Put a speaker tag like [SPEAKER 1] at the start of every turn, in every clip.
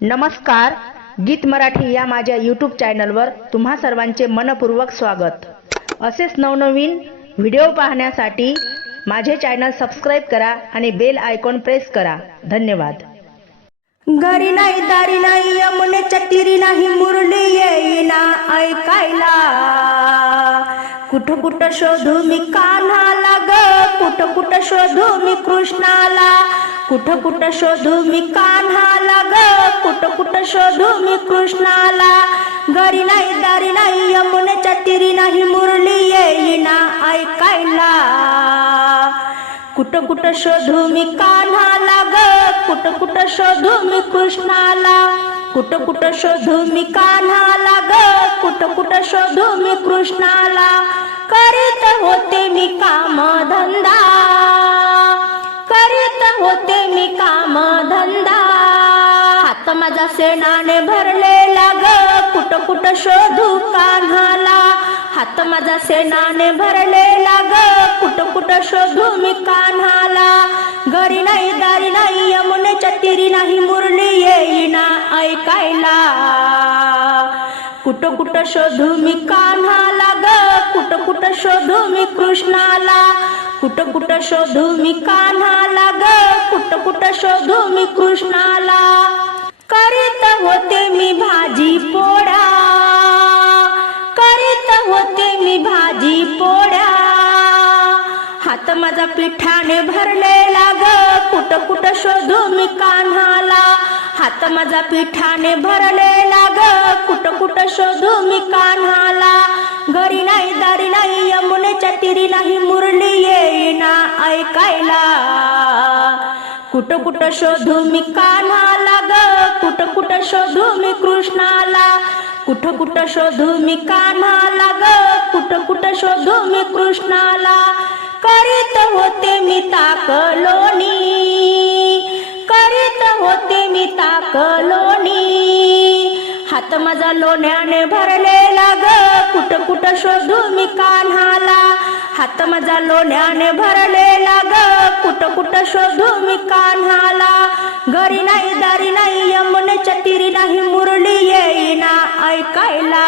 [SPEAKER 1] नमस्कार गीत मराठी या माझ्या यूट्यूब चॅनलवर तुम्हा सर्वांचे मनपूर्वक स्वागत. असेच नवनवीन व्हिडिओ पाहण्यासाठी माझे चॅनल सबस्क्राईब करा आणि बेल आयकॉन प्रेस करा. धन्यवाद.
[SPEAKER 2] घरी नाही दारी नाही यमुनेच्या तिरी नाही मुरली येईना ऐकायला. कुठं कुठं शोधू मी कान्हाला ग कुठं कुठं शोधू मी कृष्णाला. कुठं कुठं शोधू मी कान्हाला ग कुठं कुठं शोधू मी कृष्णाला घरी नाही दारी नाही यमुनेच्या तिरी नाही मुरली येईना ऐकायला कुठं कुठं शोधू मी कान्हाला ग कुठं कुठं शोधू मी कृष्णाला कुठं कुठं शोधू मी कान्हाला ग कुठं कुठं शोधू मी कृष्णाला करीत होते मी काम धंदा माझा सेनाने भरलेला ग. कुठं कुठं शोधू कान्हाला. हात माझा सेनाने भरलेला ग. कुठं कुठं शोधू मी कान्हाला. घरी नाही दारी नाही यमुनेच्या तिरी नाही मुरली येईना ऐकायला. कुठं कुठं शोधू मी कान्हाला ग. कुठं कुठं शोधू मी कृष्णाला. कुठं कुठं शोधू मी कान्हाला ग. कुठं कुठं शोधू मी कृष्णाला. होते मी भाजी पोळ्या करीत होते मी भाजी पोळ्या हात माझा पिठाने भरलेला ग कुठं कुठं शोधू मी कान्हाला हात माझा पिठाने भरलेला ग कुठं कुठं शोधू मी कान्हाला घरी नाही दारी कुठं कुठं शोधू मी कान्हाला ग? कुठं कुठं शोधू मी कृष्णाला? कुठं कुठं शोधू मी कान्हाला ग? कुठं कुठं शोधू मी कृष्णाला? करीत होते मी ताकलोनी. करीत होते मी ताकलोनी. हात माझा लोण्याने भरलेला ग. कुठं कुठं शोधू मी कान्हाला? हात माझा लोण्याने भरलेला ग. कुठं कुठं शोधू मी कान्हाला. घरी नाही दारी नाही यमुनेच्या तिरी नाही मुरली येईना ऐकायला.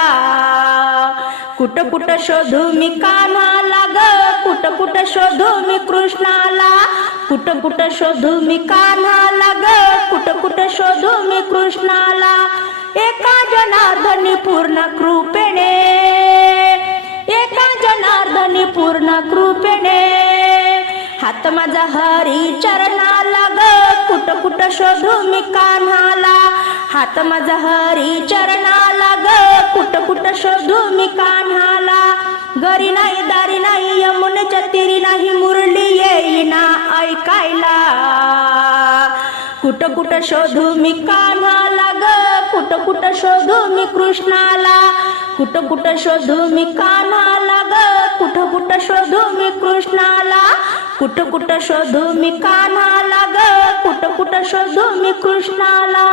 [SPEAKER 2] कुठं कुठं शोधू मी कान्हाला ग. कुठं कुठं शोधू मी कृष्णाला. कुठं कुठं शोधू मी कान्हाला ग. कुठं कुठं शोधू मी कृष्णाला. एका जनार्दनी पूर्ण कृपेने. एका जनार्दनी पूर्ण कृपेने. हात माझा हरी चरणाला ग. कुठं कुठं शोधू मी कान्हाला हात माझा हरी चरणाला ग. कुठं कुठं शोधू मी कान्हाला घरी नाही दारी नाही यमुनेच्या तिरी नाही मुरली येईना ऐकायला. कुठं कुठं शोधू मी कान्हाला ग. कुठं कुठं शोधू मी कृष्णाला. कुठं कुठं शोधू मी कान्हाला ग. कुठं कुठं शोधू मी कृष्ण कुठं कुठं शोधू मी कान्हाला ग? कुठं कुठं शोधू मी कृष्णाला?